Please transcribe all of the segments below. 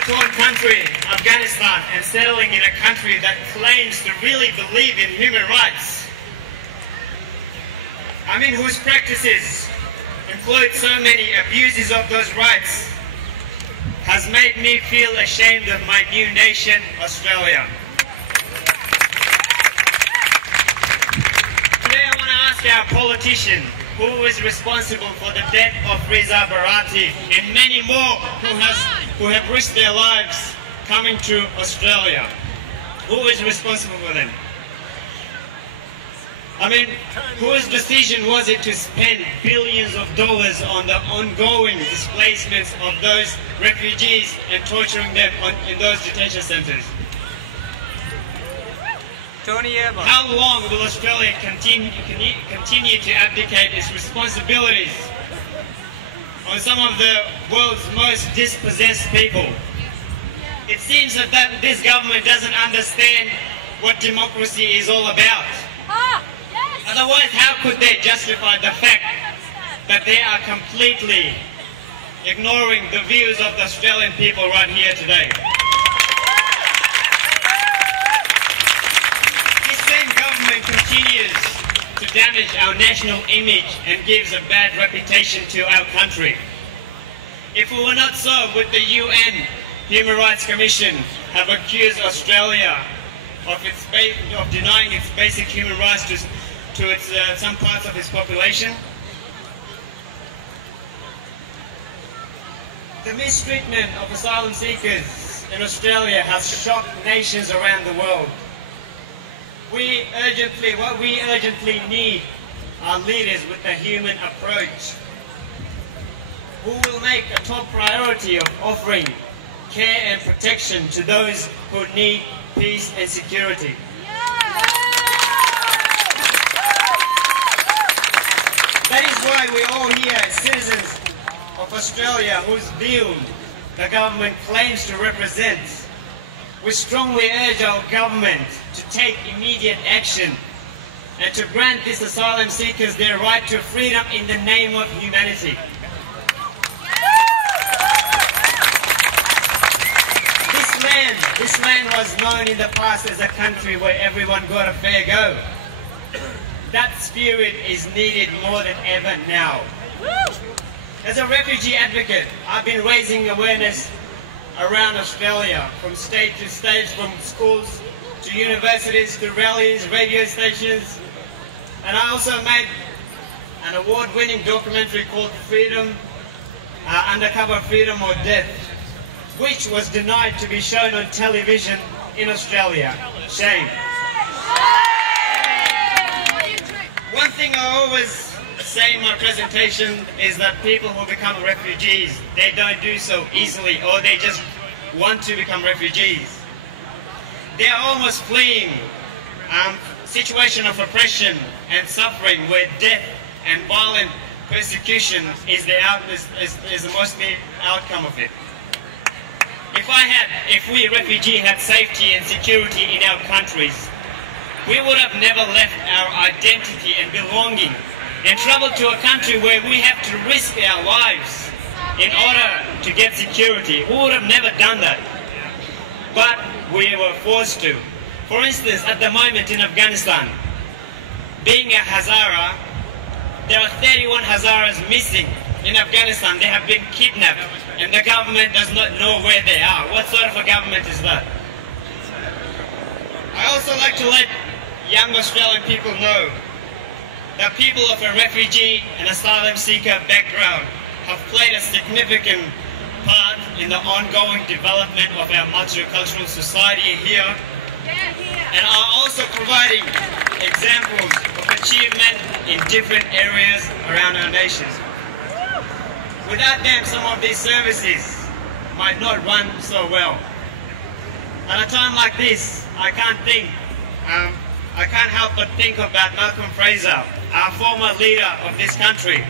war-torn country, Afghanistan, and settling in a country that claims to really believe in human rights. I mean, whose practices include so many abuses of those rights, has made me feel ashamed of my new nation, Australia. Today I want to ask our politician, who is responsible for the death of Riza Barati and many more who have risked their lives coming to Australia. Who is responsible for them? I mean, whose decision was it to spend billions of dollars on the ongoing displacements of those refugees and torturing them in those detention centres? How long will Australia continue to abdicate its responsibilities on some of the world's most dispossessed people? It seems that this government doesn't understand what democracy is all about. Otherwise, how could they justify the fact that they are completely ignoring the views of the Australian people right here today? Continues to damage our national image and gives a bad reputation to our country. If it were not so, would the UN Human Rights Commission have accused Australia of denying its basic human rights to some parts of its population? The mistreatment of asylum seekers in Australia has shocked nations around the world. What we urgently need are leaders with a human approach, who will make a top priority of offering care and protection to those who need peace and security. That is why we're all here as citizens of Australia whose view the government claims to represent. We strongly urge our government to take immediate action and to grant these asylum seekers their right to freedom in the name of humanity. This land was known in the past as a country where everyone got a fair go. That spirit is needed more than ever now. As a refugee advocate, I've been raising awareness around Australia, from state to state, from schools to universities to rallies, radio stations, and I also made an award-winning documentary called Freedom, Undercover Freedom or Death, which was denied to be shown on television in Australia. Shame. One thing I always say in my presentation is that people who become refugees, they don't do so easily, or they just want to become refugees. They are almost fleeing situation of oppression and suffering, where death and violent persecution is the mostly outcome of it. If we refugees had safety and security in our countries, we would have never left our identity and belonging and traveled to a country where we have to risk our lives in order to get security. We would have never done that. But we were forced to. For instance, at the moment in Afghanistan, being a Hazara, there are 31 Hazaras missing in Afghanistan. They have been kidnapped and the government does not know where they are. What sort of a government is that? I also like to let young Australian people know that people of a refugee and asylum seeker background have played a significant part in the ongoing development of our multicultural society here, and are also providing examples of achievement in different areas around our nations. Without them, some of these services might not run so well. At a time like this, I can't help but think about Malcolm Fraser, our former leader of this country.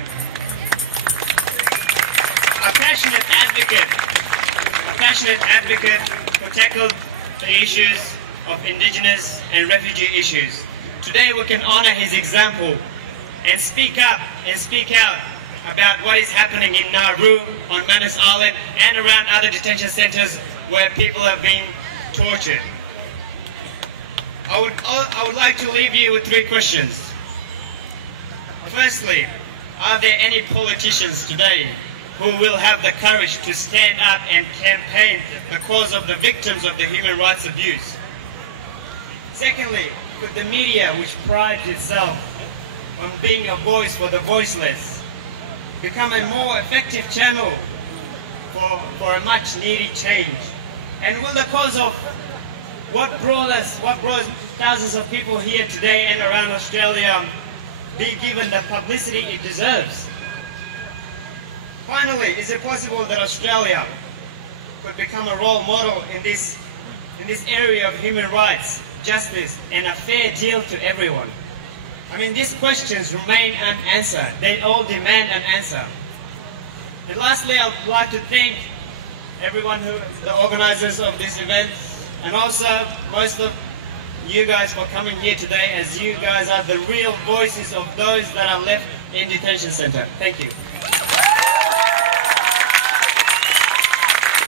A passionate advocate who tackled the issues of Indigenous and refugee issues. Today we can honour his example and speak up and speak out about what is happening in Nauru, on Manus Island and around other detention centres where people have been tortured. I would like to leave you with 3 questions. Firstly, are there any politicians today who will have the courage to stand up and campaign the cause of the victims of the human rights abuse? Secondly, could the media, which prides itself on being a voice for the voiceless, become a more effective channel for a much needed change? And will the cause of what brought thousands of people here today and around Australia be given the publicity it deserves? Finally, is it possible that Australia could become a role model in this area of human rights, justice, and a fair deal to everyone? I mean, these questions remain unanswered. They all demand an answer. And lastly, I would like to thank everyone the organizers of this event, and also most of you guys for coming here today, as you guys are the real voices of those that are left in detention center. Thank you.